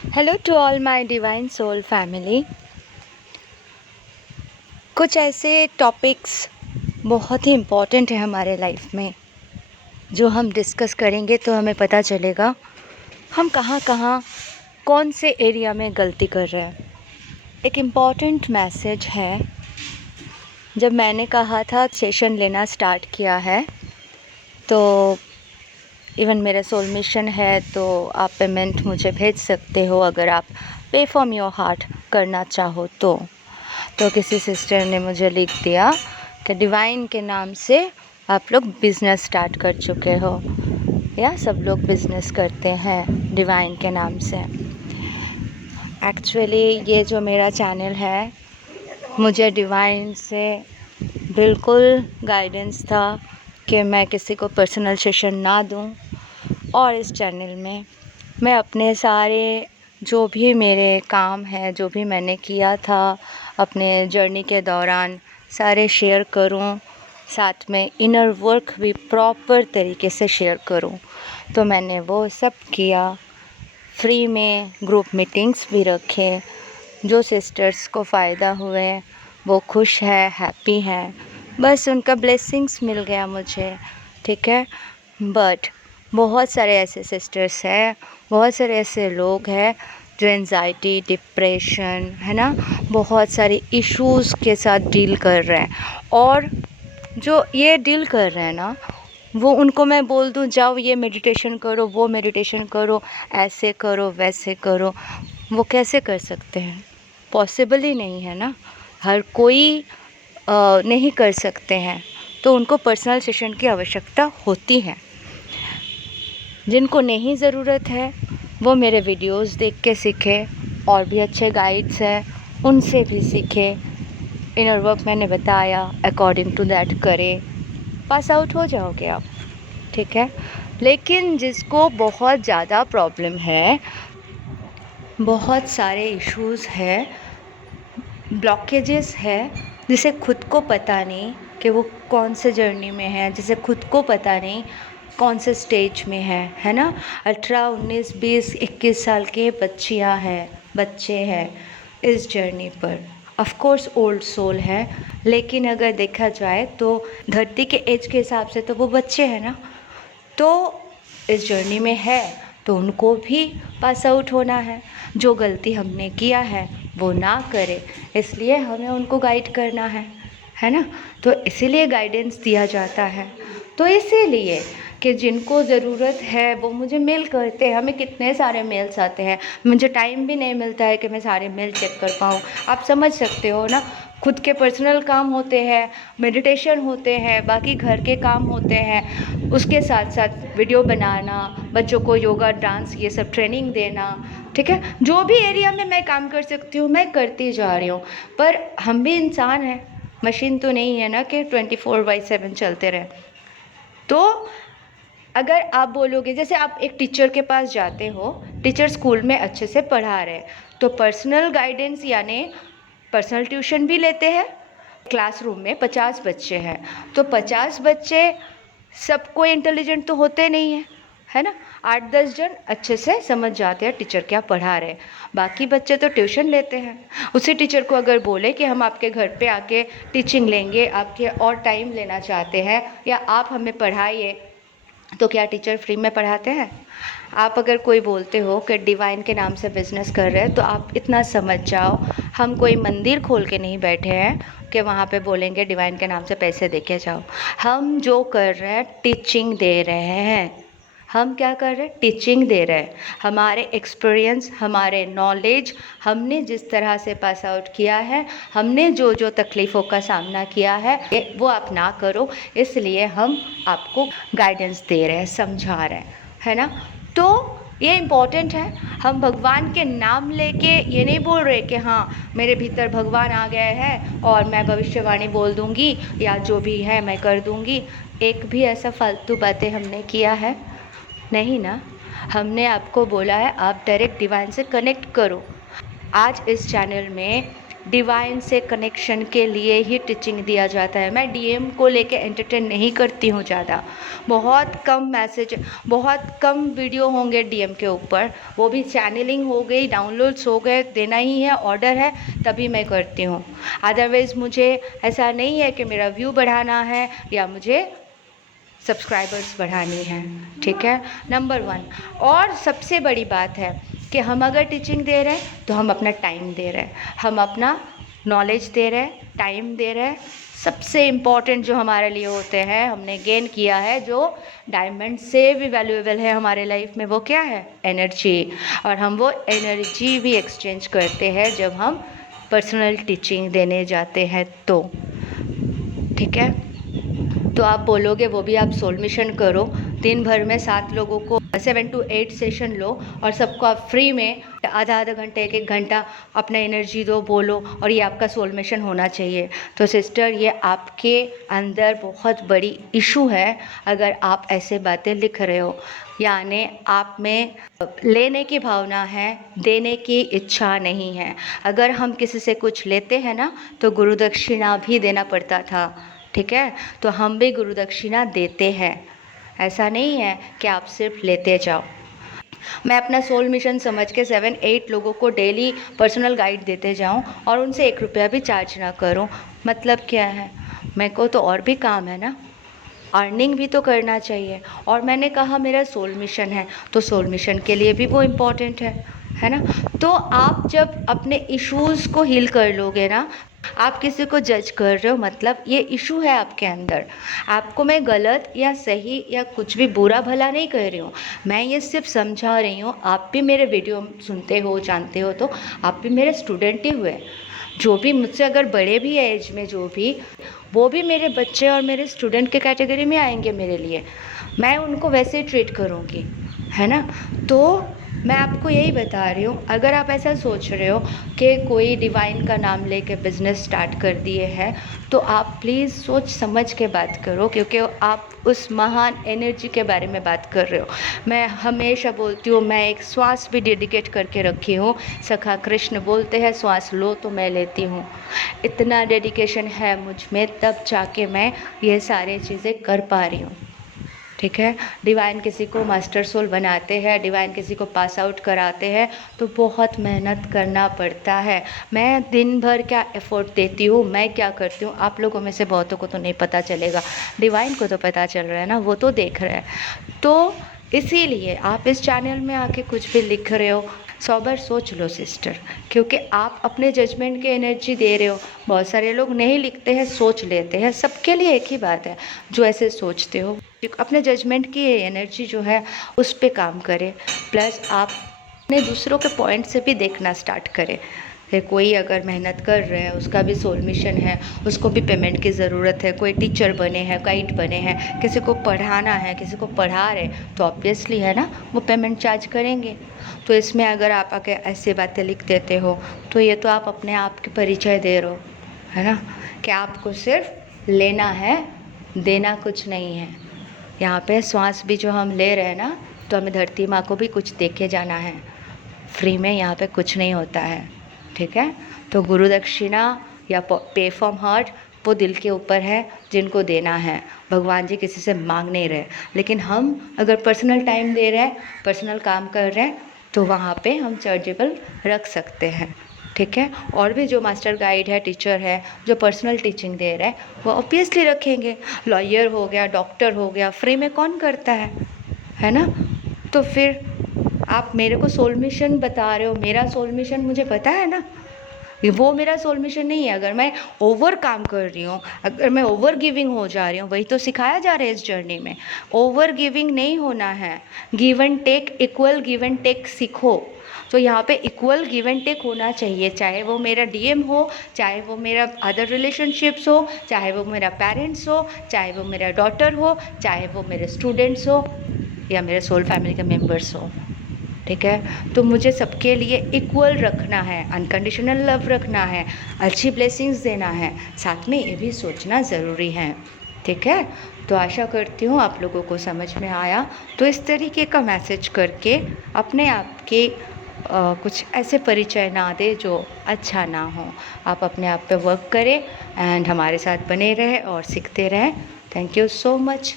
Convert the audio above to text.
Hello to all my divine soul family. कुछ ऐसे topics बहुत ही इम्पॉर्टेंट है हमारे लाइफ में, जो हम डिस्कस करेंगे तो हमें पता चलेगा हम कहाँ कहाँ कौन से एरिया में गलती कर रहे हैं। एक इम्पॉर्टेंट मैसेज है। जब मैंने कहा था सेशन लेना स्टार्ट किया है, तो इवन मेरा सोल मिशन है, तो आप पेमेंट मुझे भेज सकते हो अगर आप पे फ्रॉम योर हार्ट करना चाहो तो किसी सिस्टर ने मुझे लिख दिया कि डिवाइन के नाम से आप लोग बिज़नेस स्टार्ट कर चुके हो, या सब लोग बिज़नेस करते हैं डिवाइन के नाम से। एक्चुअली ये जो मेरा चैनल है, मुझे डिवाइन से बिल्कुल गाइडेंस था कि मैं किसी को पर्सनल सेशन ना दूं, और इस चैनल में मैं अपने सारे जो भी मेरे काम है, जो भी मैंने किया था अपने जर्नी के दौरान, सारे शेयर करूं, साथ में इनर वर्क भी प्रॉपर तरीके से शेयर करूं। तो मैंने वो सब किया। फ्री में ग्रुप मीटिंग्स भी रखे। जो सिस्टर्स को फ़ायदा हुए वो खुश है, हैप्पी हैं, बस उनका ब्लेसिंग्स मिल गया मुझे, ठीक है। बट बहुत सारे ऐसे सिस्टर्स हैं, बहुत सारे ऐसे लोग हैं जो एंजाइटी, डिप्रेशन, है ना, बहुत सारे इश्यूज़ के साथ डील कर रहे हैं। और जो ये डील कर रहे हैं ना, वो उनको मैं बोल दूँ जाओ ये मेडिटेशन करो, वो मेडिटेशन करो, ऐसे करो, वैसे करो, वो कैसे कर सकते हैं? पॉसिबल ही नहीं है ना। हर कोई नहीं कर सकते हैं, तो उनको पर्सनल सेशन की आवश्यकता होती है। जिनको नहीं ज़रूरत है वो मेरे वीडियोस देख के सीखे, और भी अच्छे गाइड्स हैं उनसे भी सीखे। इनर वर्क मैंने बताया, अकॉर्डिंग टू दैट करें, पास आउट हो जाओगे आप, ठीक है। लेकिन जिसको बहुत ज़्यादा प्रॉब्लम है, बहुत सारे इश्यूज़ है, ब्लॉकेजेस है, जिसे खुद को पता नहीं कि वो कौन से जर्नी में है, जिसे खुद को पता नहीं कौन से स्टेज में है ना। 18, 19, 20, 21 साल के बच्चियाँ हैं, बच्चे हैं इस जर्नी पर। ऑफ कोर्स ओल्ड सोल है, लेकिन अगर देखा जाए तो धरती के एज के हिसाब से तो वो बच्चे हैं ना। तो इस जर्नी में है तो उनको भी पास आउट होना है। जो गलती हमने किया है वो ना करे, इसलिए हमें उनको गाइड करना है ना। तो इसीलिए गाइडेंस दिया जाता है। तो इसीलिए कि जिनको ज़रूरत है वो मुझे मेल करते हैं। हमें कितने सारे मेल्स आते हैं, मुझे टाइम भी नहीं मिलता है कि मैं सारे मेल चेक कर पाऊँ। आप समझ सकते हो ना, खुद के पर्सनल काम होते हैं, मेडिटेशन होते हैं, बाकी घर के काम होते हैं, उसके साथ साथ वीडियो बनाना, बच्चों को योगा, डांस, ये सब ट्रेनिंग देना, ठीक है। जो भी एरिया में मैं काम कर सकती हूँ मैं करती जा रही हूँ। पर हम भी इंसान हैं, मशीन तो नहीं है ना कि 24/7 चलते रहे। तो अगर आप बोलोगे, जैसे आप एक टीचर के पास जाते हो, टीचर स्कूल में अच्छे से पढ़ा रहे हैं, तो पर्सनल गाइडेंस यानी पर्सनल ट्यूशन भी लेते हैं। क्लासरूम में 50 बच्चे हैं, तो 50 बच्चे सबको इंटेलिजेंट तो होते नहीं हैं, है ना। 8-10 जन अच्छे से समझ जाते हैं टीचर क्या पढ़ा रहे हैं, बाकी बच्चे तो ट्यूशन लेते हैं। उसी टीचर को अगर बोले कि हम आपके घर पे आके टीचिंग लेंगे, आपके और टाइम लेना चाहते हैं, या आप हमें पढ़ाइए, तो क्या टीचर फ्री में पढ़ाते हैं? आप अगर कोई बोलते हो कि डिवाइन के नाम से बिज़नेस कर रहे हैं, तो आप इतना समझ जाओ, हम कोई मंदिर खोल के नहीं बैठे हैं कि वहाँ पे बोलेंगे डिवाइन के नाम से पैसे दे के जाओ। हम जो कर रहे हैं टीचिंग दे रहे हैं। हम क्या कर रहे हैं? टीचिंग दे रहे हैं। हमारे एक्सपीरियंस, हमारे नॉलेज, हमने जिस तरह से पास आउट किया है, हमने जो जो तकलीफ़ों का सामना किया है, वो आप ना करो, इसलिए हम आपको गाइडेंस दे रहे हैं, समझा रहे हैं, है ना। तो ये इम्पॉर्टेंट है। हम भगवान के नाम लेके ये नहीं बोल रहे कि हाँ मेरे भीतर भगवान आ गए हैं और मैं भविष्यवाणी बोल दूँगी या जो भी है मैं कर दूँगी। एक भी ऐसा फालतू बातें हमने किया है नहीं ना। हमने आपको बोला है आप डायरेक्ट डिवाइन से कनेक्ट करो। आज इस चैनल में डिवाइन से कनेक्शन के लिए ही टीचिंग दिया जाता है। मैं डीएम को लेके एंटरटेन नहीं करती हूँ ज़्यादा। बहुत कम मैसेज, बहुत कम वीडियो होंगे डीएम के ऊपर, वो भी चैनलिंग हो गई, डाउनलोड्स हो गए, देना ही है, ऑर्डर है, तभी मैं करती हूँ। अदरवाइज़ मुझे ऐसा नहीं है कि मेरा व्यू बढ़ाना है या मुझे सब्सक्राइबर्स बढ़ानी है, ठीक है। नंबर 1 और सबसे बड़ी बात है कि हम अगर टीचिंग दे रहे हैं तो हम अपना टाइम दे रहे हैं, हम अपना नॉलेज दे रहे हैं, टाइम दे रहे हैं। सबसे इम्पॉर्टेंट जो हमारे लिए होते हैं, हमने गेन किया है, जो डायमंड से भी वैल्यूएबल है हमारे लाइफ में, वो क्या है? एनर्जी। और हम वो एनर्जी भी एक्सचेंज करते हैं जब हम पर्सनल टीचिंग देने जाते हैं तो, ठीक है। तो आप बोलोगे वो भी आप सोल मिशन करो, दिन भर में 7 लोगों को 7 to 8 सेशन लो और सबको आप फ्री में आधा घंटे 1 घंटा अपना एनर्जी दो, बोलो, और ये आपका सोल मिशन होना चाहिए। तो सिस्टर, ये आपके अंदर बहुत बड़ी इशू है अगर आप ऐसे बातें लिख रहे हो, यानी आप में लेने की भावना है, देने की इच्छा नहीं है। अगर हम किसी से कुछ लेते हैं ना तो गुरु दक्षिणा भी देना पड़ता था, ठीक है। तो हम भी गुरु दक्षिणा देते हैं, ऐसा नहीं है कि आप सिर्फ लेते जाओ। मैं अपना सोल मिशन समझ के 7-8 लोगों को डेली पर्सनल गाइड देते जाऊं और उनसे 1 रुपया भी चार्ज ना करूं, मतलब क्या है? मेरे को तो और भी काम है ना, अर्निंग भी तो करना चाहिए। और मैंने कहा मेरा सोल मिशन है, तो सोल मिशन के लिए भी वो इम्पोर्टेंट है ना। तो आप जब अपने इश्यूज़ को हील कर लोगे ना, आप किसी को जज कर रहे हो, मतलब ये इशू है आपके अंदर। आपको मैं गलत या सही या कुछ भी बुरा भला नहीं कह रही हूँ, मैं ये सिर्फ समझा रही हूँ। आप भी मेरे वीडियो सुनते हो, जानते हो, तो आप भी मेरे स्टूडेंट ही हुए। जो भी मुझसे अगर बड़े भी है एज में, जो भी, वो भी मेरे बच्चे और मेरे स्टूडेंट के कैटेगरी में आएंगे मेरे लिए। मैं उनको वैसे ही ट्रीट करूँगी, है ना। तो मैं आपको यही बता रही हूँ, अगर आप ऐसा सोच रहे हो कि कोई डिवाइन का नाम लेके बिज़नेस स्टार्ट कर दिए है, तो आप प्लीज़ सोच समझ के बात करो, क्योंकि आप उस महान एनर्जी के बारे में बात कर रहे हो। मैं हमेशा बोलती हूँ, मैं एक श्वास भी डेडिकेट करके रखी हूँ। सखा कृष्ण बोलते हैं, श्वास लो तो मैं लेती हूँ। इतना डेडिकेशन है मुझ में, तब जाके मैं ये सारी चीज़ें कर पा रही हूँ, ठीक है। डिवाइन किसी को मास्टर सोल बनाते हैं, डिवाइन किसी को पास आउट कराते हैं, तो बहुत मेहनत करना पड़ता है। मैं दिन भर क्या एफर्ट देती हूँ, मैं क्या करती हूँ, आप लोगों में से बहुतों को तो नहीं पता चलेगा, डिवाइन को तो पता चल रहा है ना, वो तो देख रहा है। तो इसीलिए आप इस चैनल में आके कुछ भी लिख रहे हो, 100 बार सोच लो सिस्टर, क्योंकि आप अपने जजमेंट की एनर्जी दे रहे हो। बहुत सारे लोग नहीं लिखते हैं, सोच लेते हैं। सबके लिए एक ही बात है, जो ऐसे सोचते हो अपने जजमेंट की एनर्जी जो है उस पे काम करें। प्लस आप अपने दूसरों के पॉइंट से भी देखना स्टार्ट करें। फिर कोई अगर मेहनत कर रहे हैं, उसका भी सोल मिशन है, उसको भी पेमेंट की ज़रूरत है। कोई टीचर बने हैं, गाइड बने हैं, किसी को पढ़ाना है, किसी को पढ़ा रहे, तो ऑब्वियसली है ना, वो पेमेंट चार्ज करेंगे। तो इसमें अगर आप आके ऐसी बातें लिख देते हो, तो ये तो आप अपने आप के परिचय दे रहे हो, है ना, कि आपको सिर्फ लेना है, देना कुछ नहीं है। यहाँ पे श्वास भी जो हम ले रहे हैं ना, तो हमें धरती माँ को भी कुछ दे के जाना है। फ्री में यहाँ पे कुछ नहीं होता है, ठीक है। तो गुरु दक्षिणा या पे फ्रॉम हार्ट, वो दिल के ऊपर है, जिनको देना है। भगवान जी किसी से मांग नहीं रहे, लेकिन हम अगर पर्सनल टाइम दे रहे हैं, पर्सनल काम कर रहे हैं, तो वहाँ पे हम चार्जेबल रख सकते हैं, ठीक है। और भी जो मास्टर गाइड है, टीचर है, जो पर्सनल टीचिंग दे रहे हैं, वो ऑब्वियसली रखेंगे। लॉयर हो गया, डॉक्टर हो गया, फ्री में कौन करता है ना। तो फिर आप मेरे को सोल मिशन बता रहे हो, मेरा सोल मिशन मुझे पता है ना, वो मेरा सोल मिशन नहीं है। अगर मैं ओवर काम कर रही हूँ, अगर मैं ओवर गिविंग हो जा रही हूँ, वही तो सिखाया जा रहा है इस जर्नी में। ओवर गिविंग नहीं होना है, give and take, equal give and take सीखो। तो यहाँ पे इक्वल गिव एंड टेक होना चाहिए, चाहे वो मेरा डीएम हो, चाहे वो मेरा अदर रिलेशनशिप्स हो, चाहे वो मेरा पेरेंट्स हो, चाहे वो मेरा डॉटर हो, चाहे वो मेरे स्टूडेंट्स हो, या मेरे सोल फैमिली के मेम्बर्स हो, ठीक है। तो मुझे सबके लिए इक्वल रखना है, अनकंडीशनल लव रखना है, अच्छी ब्लेसिंग्स देना है, साथ में ये भी सोचना ज़रूरी है, ठीक है। तो आशा करती हूँ आप लोगों को समझ में आया। तो इस तरीके का मैसेज करके अपने आप के कुछ ऐसे परिचय ना दे जो अच्छा ना हो। आप अपने आप पे वर्क करें एंड हमारे साथ बने रहें और सीखते रहें। Thank you so much.